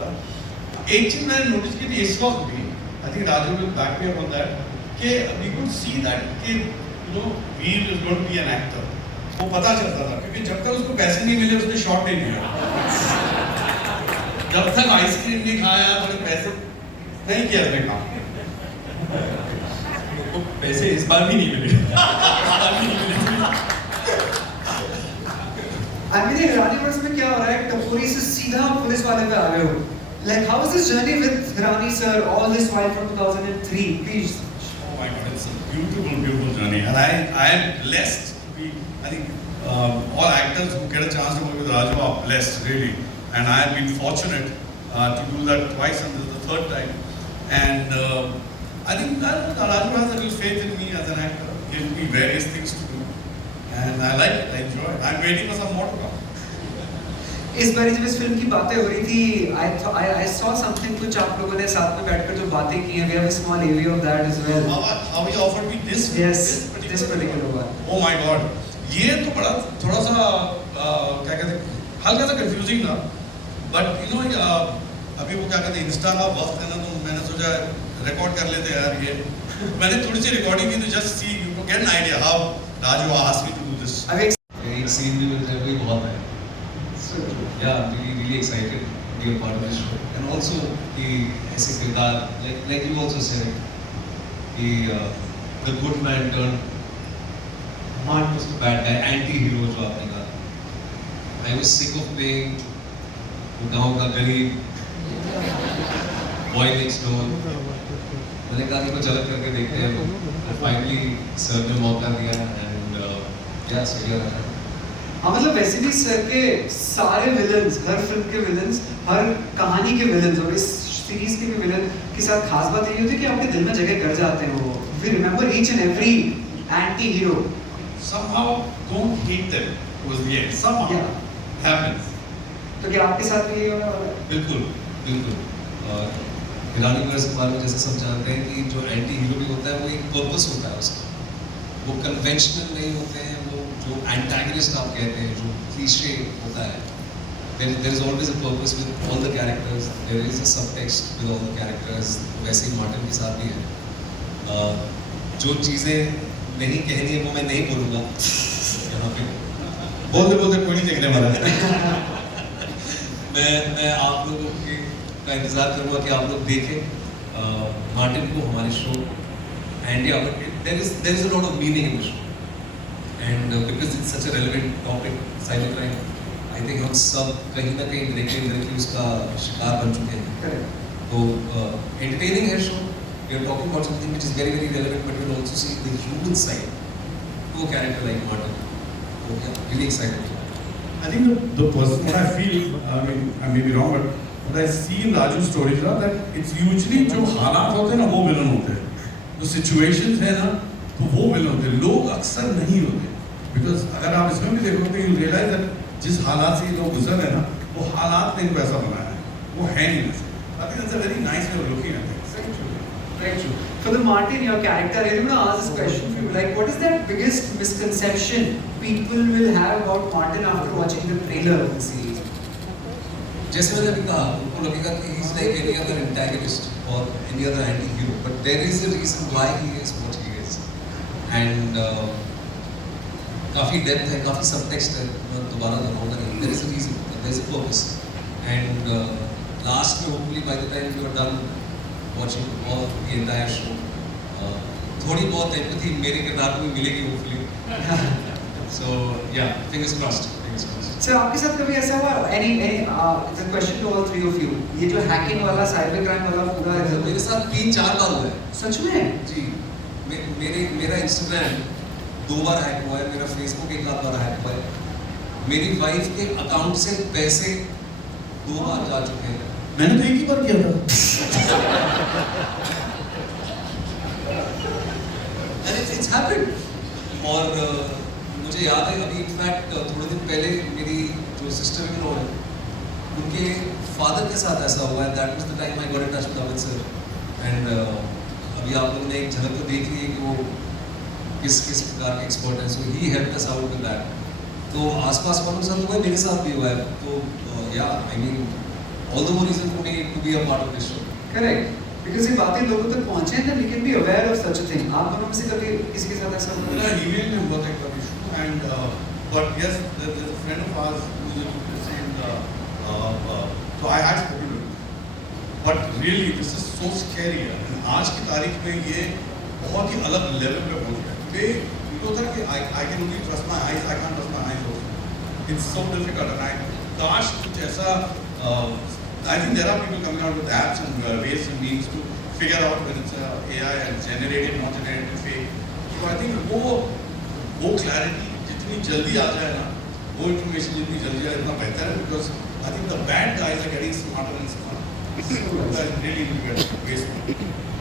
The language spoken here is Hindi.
था। एक चीज मैंने नोटिस की थी इस वक्त भी, I think Raju will back me up on that, कि वी कुड सी दैट कि you know Veer is going to be an actor. वो पता चलता था क्योंकि जब तक उसको पैसे नहीं मिले उसने शॉट नहीं लिया। जब तक आइसक्रीम नहीं खाया तो पैसे नहीं किया उसने काम। तो पैसे इस बार भी नहीं मिले। मेरे हिरानीवर्स में क्या हो रहा है, टपोरी से सीधा पुलिस वाले पे आ गए हो। Like how was this journey with Hirani sir all this while from 2003? Please. Oh my God, it's a beautiful journey, and I am blessed to be. I think all actors who get a chance to work with Raju are blessed really, and I have been fortunate to do that twice, and this is the third time. And I think that Raju has a little faith in me as an actor, gives me various things to do, and I like it. I enjoy it. I'm waiting for some more to come. इस बार जब इस फिल्म की बातें हो रही थी, I saw something कुछ आप लोगों ने साथ में बैठकर जो बातें की हैं, we have a small AV of that as well. How he offered me this? Yes, this particular one. Oh my God, ये तो बड़ा थोड़ा सा क्या कहते हैं, हल्का सा confusing था, but you know अभी वो क्या कहते हैं इंस्टा का वक्त है ना, तो मैंने सोचा रिकॉर्ड कर लेते यार ये। मैंने थोड़ी सी रिकॉर्डिंग की तो just see you get an idea how Raju asked me to do this. अभी एक सीन भी मुझे कोई बहुत है। Yeah, I'm really excited to be a part of this show. And also कि ऐसे किरदार like you also said कि the good man turned not just a bad guy, anti-hero जो आपने कहा। I was sick of playing गाँव का गरीब boy next door। मैंने कहा कि कुछ अलग करके देखते हैं, तो finally sir ने मौका दिया and yeah, so here I am। हाँ, मतलब वैसे भी सर के सारे विलन्स, हर फिल्म के विलन्स, हर कहानी के विलन्स और इस सीरीज के भी विलन के साथ खास बात ये होती है कि आपके दिल में जगह कर जाते हैं वो। We remember each and every anti-hero. Somehow don't hate them was the end. Somehow Yeah. happens. तो क्या आपके साथ भी ये होने वाला है? बिल्कुल बिल्कुल। और हिरानी वर्स के बारे में जैसे सब जानते हैं कि जो एंटी हीरो भी होता है वो एक पर्पस होता है उसका, वो कन्वेंशनल नहीं होते हैं, वो जो एंटागनिस्ट आप कहते हैं, जो क्लीशे होता है, there is always a purpose with all the characters, there is a subtext with all the characters। वैसे ही मार्टिन के साथ भी है। जो चीज़ें नहीं कहनी है वो मैं नहीं बोलूँगा यहाँ पे, बोलते बोलते कोई नहीं देखने वाला है। मैं आप लोगों का इंतज़ार करूँगा कि आप लोग देखें मार्टिन को, हमारे show. And there is a lot of meaning in the show, and because it's such a relevant topic, cyber crime, I think हम सब कहीं ना कहीं directly उसका शिकार बन चुके हैं। तो entertaining है show, we are talking about something which is very relevant, but we'll also see the human side to a character like Martin। तो yeah, really excited। I think the person, what I feel, I mean, I may be wrong, but what I see in Raju's stories ना, that it's usually जो हालात होते हैं ना वो विलन होते हैं, जो situations है ना तो वो विलन होते हैं, लोग अक्सर नहीं होते। Because अगर आप इसमें भी देखोगे तो you realize that जिस हालात से ये लोग गुजर रहे हैं ना, वो हालात ने इनको ऐसा बनाया है, वो है नहीं वैसे। I think that's a very nice way of looking at things. Very true. Very true. For the Martin, your character, I want to ask this question for you. Like, what is that biggest misconception people will have about Martin after watching the trailer of the series? जैसे मैंने अभी कहा, उनको लगेगा कि he is like any other antagonist or any other anti-hero, but there is a reason why he is what he is, and काफी डेप्थ है, काफी सबटेक्स्ट है, मैं दोबारा दोहराऊंगा नहीं। There is a reason, there is a purpose, and last में hopefully by the time you are done watching all the entire show, थोड़ी बहुत empathy मेरे किरदार को भी मिलेगी hopefully। So yeah, fingers crossed, fingers crossed। Sir आपके साथ कभी ऐसा हुआ? Any it's a question to all three of you. ये जो hacking वाला, cyber crime वाला पूरा है, मेरे साथ 3-4 बार हुआ है। सच में? जी, मेरा इंस्टाग्राम 2 बार हैक हुआ है, मेरा फेसबुक 1 आध बार हैक हुआ है, मेरी वाइफ के अकाउंट से पैसे 2 बार जा चुके हैं। मैंने तो एक ही बार किया था। And it's happened। और मुझे याद है अभी इनफैक्ट थोड़े दिन पहले मेरी जो सिस्टर इन लॉ है, उनके फादर के साथ ऐसा हुआ है। That was the time I got in touch with Amit sir, and अभी आप लोगों ने एक झलक तो देख ली है कि वो किस प्रकार के एक्सपर्ट हैं। So he help us out with that. तो आसपास वालों के साथ हुआ है, मेरे साथ भी हुआ है। तो या I mean all the more reason for me to be a part of this show. Correct because ये बातें लोगों तक पहुंचे then we can be aware of such a thing. आप दोनों में से कभी किसी के साथ ऐसा हुआ मेरा है? email में हुआ था एक बार issue and but yes there's a friend of ours who's into this and so I had spoken to him. But really this is so scary and आज की तारीख में ये बहुत ही अलग लेवल पे पहुंच गया. ये होता है कि I can only trust my eyes, I can't trust my eyes also. It's so difficult and I काश कुछ ऐसा I think there are people coming out with apps and ways and means to figure out when it's AI and generated, not generated fake. So I think वो clarity जितनी जल्दी आ जाए ना, वो information जितनी जल्दी आए इतना बेहतर है because I think the bad guys are getting smarter and smarter. That's really good.